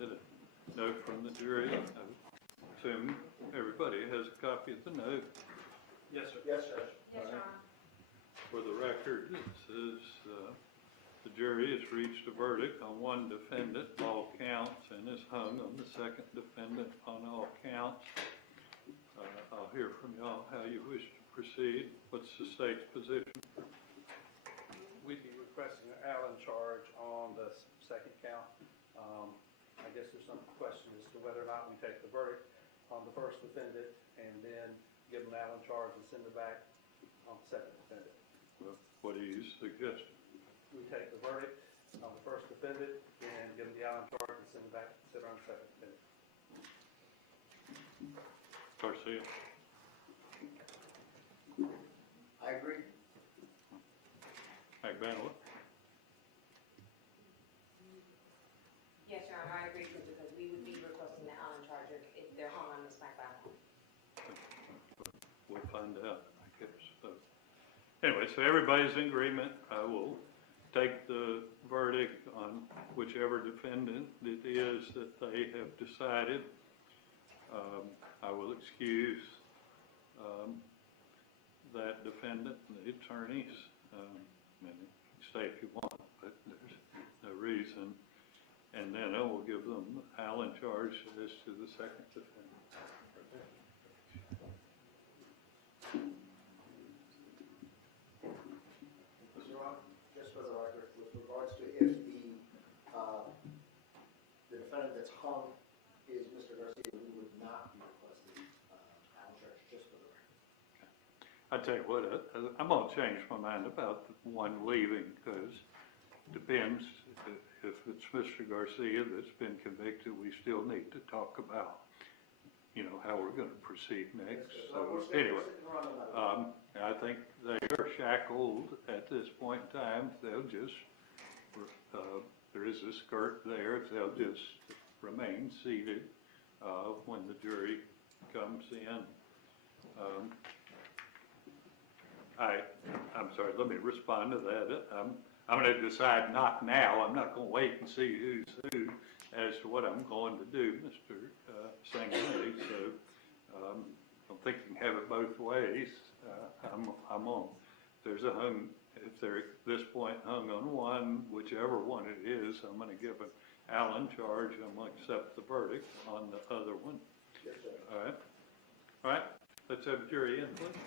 get a note from the jury. I assume everybody has a copy of the note. Yes, sir. Yes, Judge. Yes, Your Honor. For the record, it says the jury has reached a verdict on one defendant, all counts, and is hung on the second defendant on all counts. I'll hear from y'all how you wish to proceed. What's the state's position? We'd be requesting an Allen charge on the second count. I guess there's some question as to whether or not we take the verdict on the first defendant and then give an Allen charge and send it back on the second defendant. Well, what do you suggest? We take the verdict on the first defendant and give them the Allen charge and send it back to sit on the second defendant. Garcia? I agree. McBanaway? Yes, Your Honor, I agree too, because we would be requesting the Allen charge if they're hung on the smackdown. We'll find out, I guess. So, anyway, so everybody's in agreement. I will take the verdict on whichever defendant it is that they have decided. I will excuse that defendant and the attorneys. Stay if you want, but there's no reason. And then I will give them Allen charge as to the second defendant. Mr. Ron, just for the record, with regards to if the defendant that's hung is Mr. Garcia, we would not be requesting Allen charge, just for the record. I tell you what, I'm going to change my mind about the one leaving, because it depends. If it's Mr. Garcia that's been convicted, we still need to talk about, how we're going to proceed next. So anyway, I think they are shackled at this point in time. They'll just, there is a skirt there. They'll just remain seated when the jury comes in. I'm sorry, let me respond to that. I'm going to decide not now. I'm not going to wait and see who's who as to what I'm going to do, Mr. Sanguinetti. So I think you can have it both ways. I'm on. If they're at this point hung on one, whichever one it is, I'm going to give an Allen charge. I'm going to accept the verdict on the other one. Yes, sir. All right. All right. Let's have the jury in, please.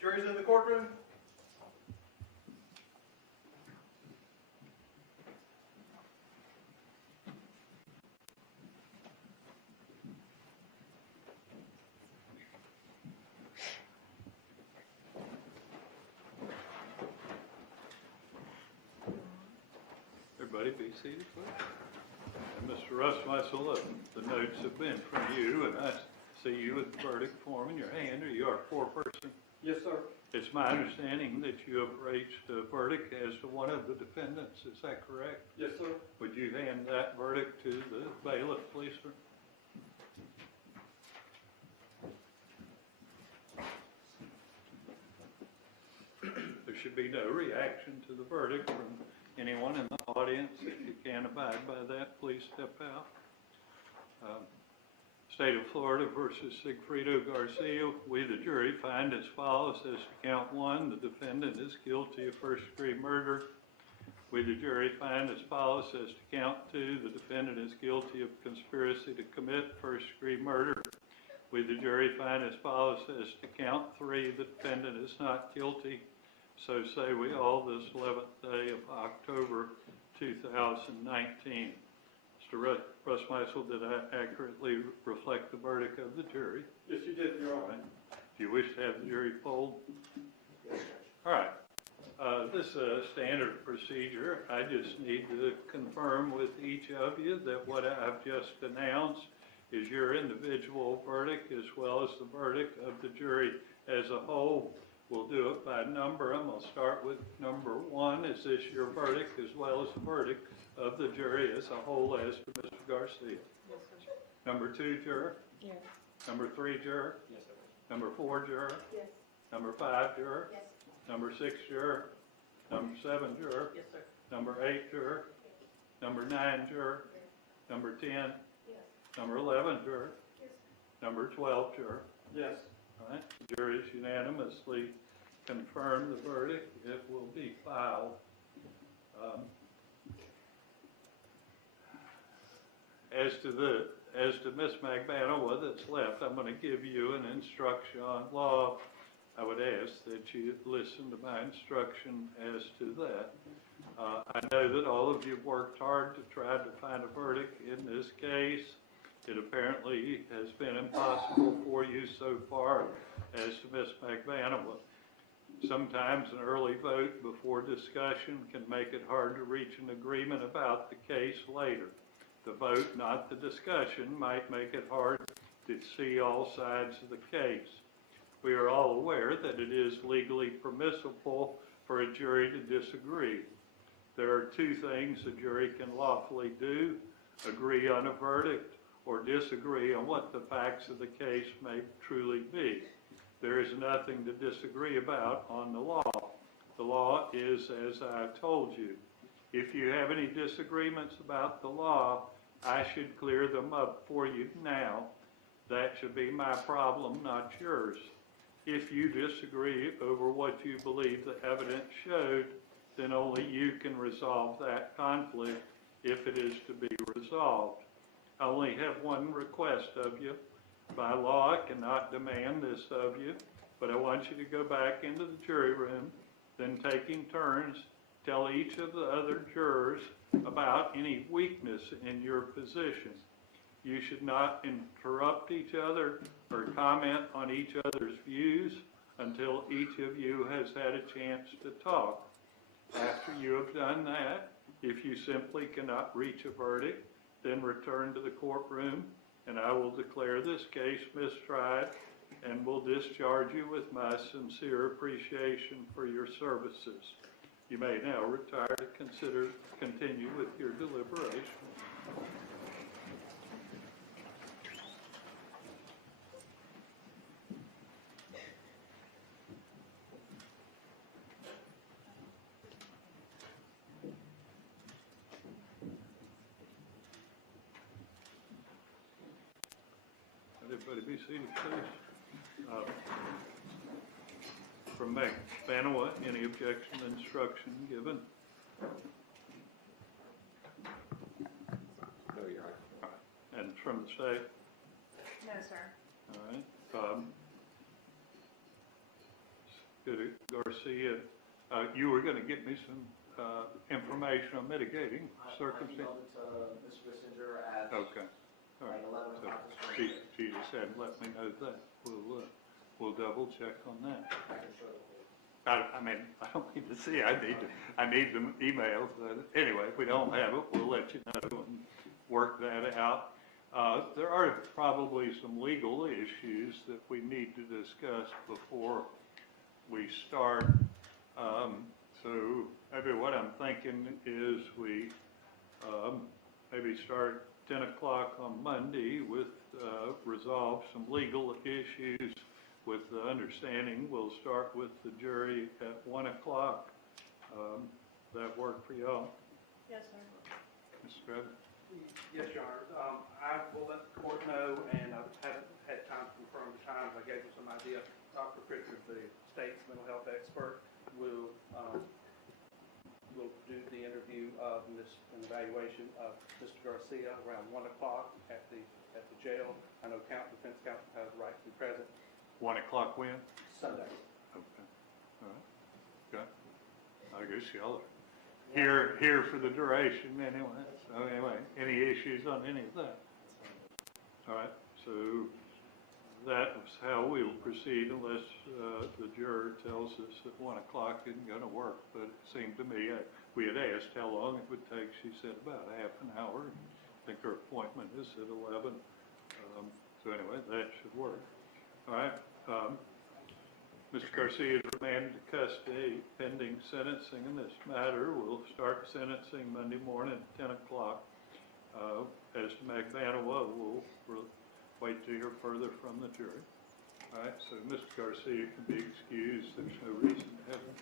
Jury's in the courtroom. Everybody be seated, please. And Mr. Russmeister, the notes have been from you, and I see you with the verdict form in your hand. Are you our foreperson? Yes, sir. It's my understanding that you have reached a verdict as to one of the defendants, is that correct? Yes, sir. Would you hand that verdict to the bailiff, please, sir? There should be no reaction to the verdict from anyone in the audience. If you can't abide by that, please step out. State of Florida versus Sigfredo Garcia. We, the jury, find as follows: as to count one, the defendant is guilty of first-degree murder. We, the jury, find as follows: as to count two, the defendant is guilty of conspiracy to commit first-degree murder. We, the jury, find as follows: as to count three, the defendant is not guilty. So say we all, this 11th day of October 2019. Mr. Russmeisel, did I accurately reflect the verdict of the jury? Yes, you did, Your Honor. Do you wish to have the jury polled? Yes, Judge. All right. This is a standard procedure. I just need to confirm with each of you that what I've just announced is your individual verdict as well as the verdict of the jury as a whole. We'll do it by number. I'm going to start with number one. Is this your verdict as well as the verdict of the jury as a whole as to Mr. Garcia? Yes, sir. Number two juror? Yes. Number three juror? Yes, sir. Number four juror? Yes. Number five juror? Yes. Number six juror? Number seven juror? Yes, sir. Number eight juror? Number nine juror? Number 10? Yes. Number 11 juror? Yes. Number 12 juror? Yes. All right, the jury has unanimously confirmed the verdict. It will be filed. As to Ms. Magbanua that's left, I'm going to give you an instruction on law. I would ask that you listen to my instruction as to that. I know that all of you worked hard to try to find a verdict in this case. It apparently has been impossible for you so far as to Ms. Magbanua. Sometimes an early vote before discussion can make it hard to reach an agreement about the case later. The vote, not the discussion, might make it hard to see all sides of the case. We are all aware that it is legally permissible for a jury to disagree. There are two things a jury can lawfully do: agree on a verdict or disagree on what the facts of the case may truly be. There is nothing to disagree about on the law. The law is as I told you. If you have any disagreements about the law, I should clear them up for you now. That should be my problem, not yours. If you disagree over what you believe the evidence showed, then only you can resolve that conflict if it is to be resolved. I only have one request of you. By law, I cannot demand this of you, but I want you to go back into the jury room, then taking turns, tell each of the other jurors about any weakness in your position. You should not interrupt each other or comment on each other's views until each of you has had a chance to talk. After you have done that, if you simply cannot reach a verdict, then return to the courtroom, and I will declare this case mistried and will discharge you with my sincere appreciation for your services. You may now retire to continue with your deliberation. Everybody be seated, please. From Magbanua, any objection to instruction given? No, Your Honor. All right. And from the state? No, sir. All right. Good. Garcia, you were going to get me some information on mitigating circumstances. I emailed it to Ms. Rissinger at Okay. All right. 11 So o'clock this morning. she just said, let me know that. We'll double check on that. I can show it. I mean, I don't need to see. I need the emails. Anyway, if we don't have it, we'll let you know and work that out. There are probably some legal issues that we need to discuss before we start, so maybe what I'm thinking is we maybe start 10 o'clock on Monday with resolve some legal issues with the understanding we'll start with the jury at 1 o'clock. That work for y'all? Yes, sir. Mr. Evans? Yes, Your Honor. I will let the court know, and I haven't had time to confirm the times. I gave you some idea. Dr. Pritchard, the state's mental health expert, will do the interview of an evaluation of Mr. Garcia around 1 o'clock at the jail. I know defense counsel has the right to be present 1 o'clock when? Sunday. Okay. All right. Okay. I guess y'all are here for the duration anyway. So anyway, any issues on any of that? All right. So that was how we will proceed unless the juror tells us that 1 o'clock isn't going to work. But it seemed to me, we had asked how long it would take. She said about half an hour. I think her appointment is at 11. So anyway, that should work. All right. Mr. Garcia is remanded to custody pending sentencing in this matter. We'll start sentencing Monday morning at 10 o'clock. As to Magbanua, we'll wait to hear further from the jury. All right, so Mr. Garcia can be excused. There's no reason to have him.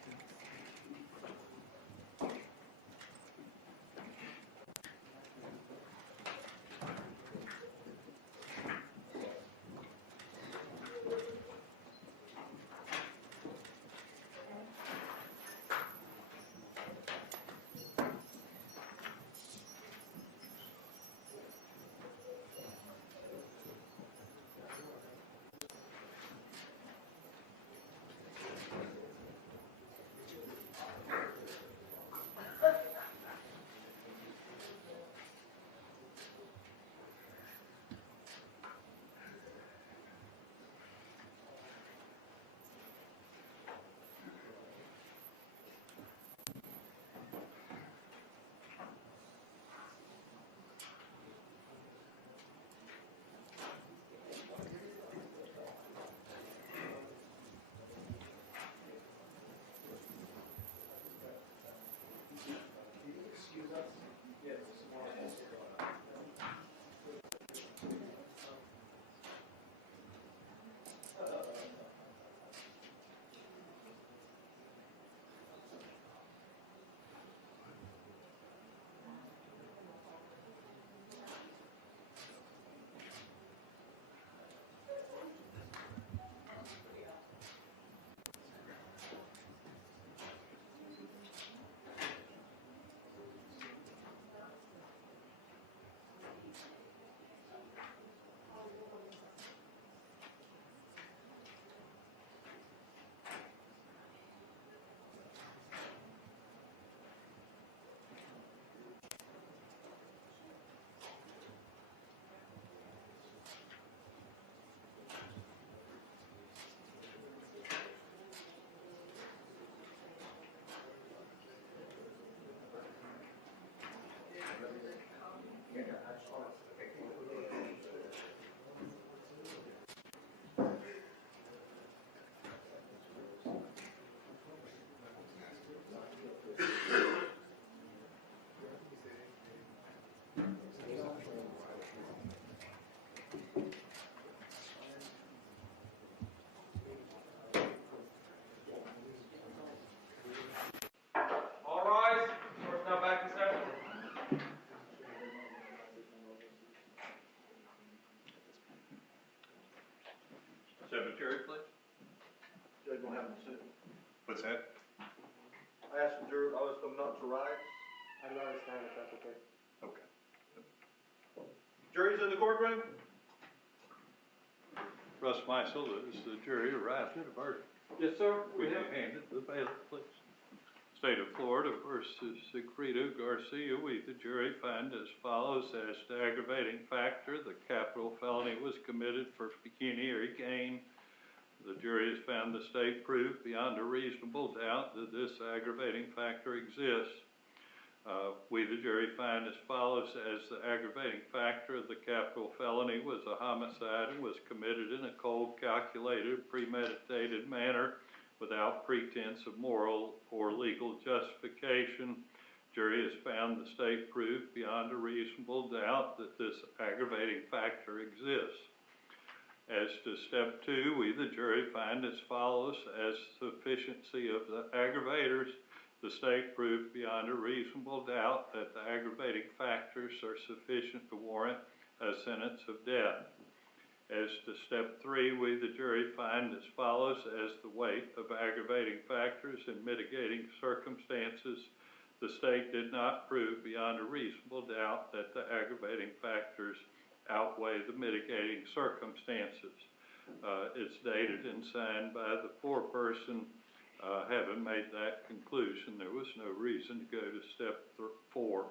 Secretary, please. Judge will have a decision. What's that? I asked the juror, I asked them not to rise. I do understand if that's okay. Okay. Jury's in the courtroom. Russ Meisel, is the jury arrived at a verdict? Yes, sir. Will you hand it to the bailiff, please? State of Florida versus Sigfrido Garcia. We, the jury, find as follows: as to aggravating factor, the capital felony was committed for pecuniary gain. The jury has found the state proved beyond a reasonable doubt that this aggravating factor exists. We, the jury, find as follows: as the aggravating factor of the capital felony was a homicide and was committed in a cold, calculated, premeditated manner without pretense of moral or legal justification. Jury has found the state proved beyond a reasonable doubt that this aggravating factor exists. As to step 2, we, the jury, find as follows: as sufficiency of the aggravators, the state proved beyond a reasonable doubt that the aggravating factors are sufficient to warrant a sentence of death. As to step 3, we, the jury, find as follows: as the weight of aggravating factors and mitigating circumstances, the state did not prove beyond a reasonable doubt that the aggravating factors outweigh the mitigating circumstances. It's dated and signed by the foreperson. Having made that conclusion, there was no reason to go to step 4.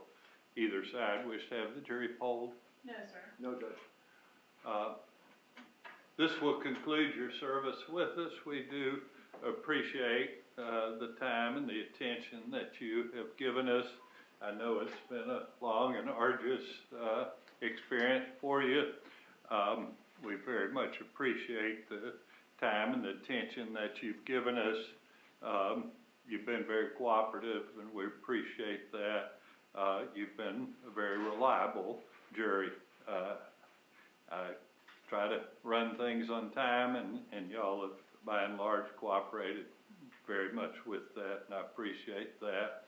Either side wish to have the jury polled? No, sir. No, Judge. This will conclude your service with us. We do appreciate the time and the attention that you have given us. I know it's been a long and arduous experience for you. We very much appreciate the time and the attention that you've given us. You've been very cooperative, and we appreciate that. You've been a very reliable jury. I try to run things on time, and y'all have, by and large, cooperated very much with that, and I appreciate that.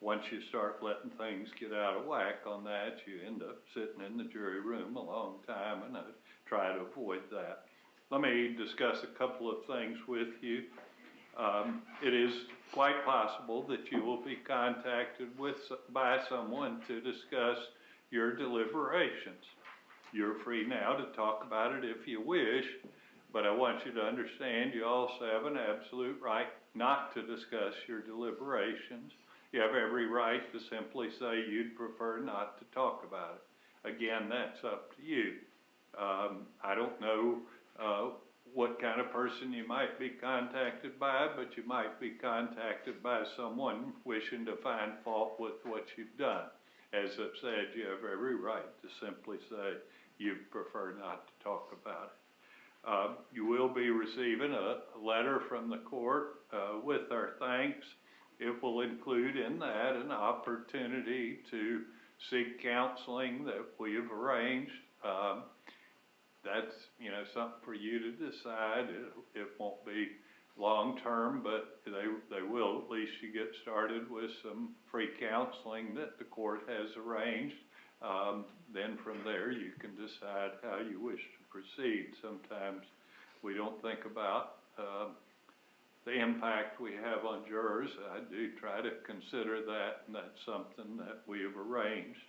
Once you start letting things get out of whack on that, you end up sitting in the jury room a long time, and I try to avoid that. Let me discuss a couple of things with you. It is quite possible that you will be contacted by someone to discuss your deliberations. You're free now to talk about it if you wish, but I want you to understand you also have an absolute right not to discuss your deliberations. You have every right to simply say you'd prefer not to talk about it. Again, that's up to you. I don't know what kind of person you might be contacted by, but you might be contacted by someone wishing to find fault with what you've done. As I've said, you have every right to simply say you prefer not to talk about it. You will be receiving a letter from the court with our thanks. It will include in that an opportunity to seek counseling that we have arranged. That's, something for you to decide. It won't be long-term, but they will at least you get started with some free counseling that the court has arranged. Then from there you can decide how you wish to proceed. Sometimes we don't think about the impact we have on jurors. I do try to consider that, and that's something that we have arranged.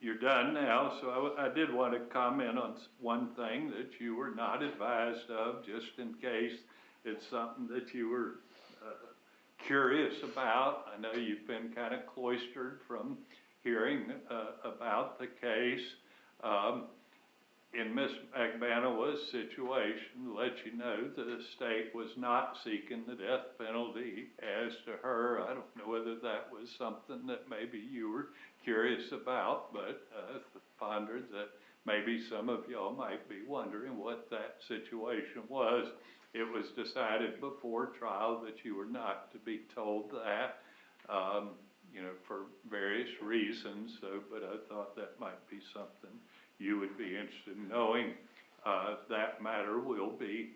You're done now, so I did want to comment on one thing that you were not advised of, just in case it's something that you were curious about. I know you've been kind of cloistered from hearing about the case. In Ms. Agbanawa's situation, to let you know, the state was not seeking the death penalty. As to her, I don't know whether that was something that maybe you were curious about, but pondered that maybe some of y'all might be wondering what that situation was. It was decided before trial that you were not to be told that, for various reasons. But I thought that might be something you would be interested in knowing. That matter will be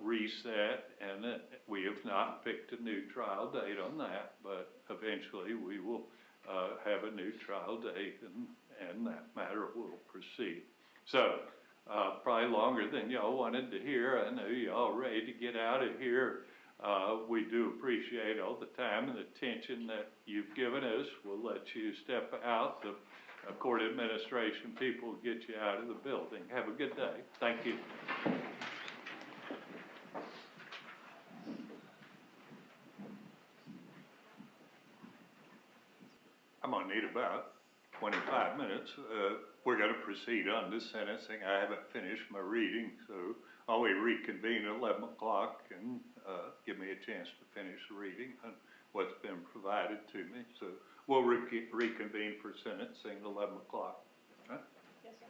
reset, and we have not picked a new trial date on that, but eventually we will have a new trial date, and that matter will proceed. So, probably longer than y'all wanted to hear. I know y'all ready to get out of here. We do appreciate all the time and attention that you've given us. We'll let you step out. The court administration people will get you out of the building. Have a good day. Thank you. I'm going to need about 25 minutes. We're going to proceed on this sentencing. I haven't finished my reading, so I'll reconvene at 11 o'clock and give me a chance to finish the reading on what's been provided to me. So we'll reconvene for sentencing at 11 o'clock. Right? Yes, sir.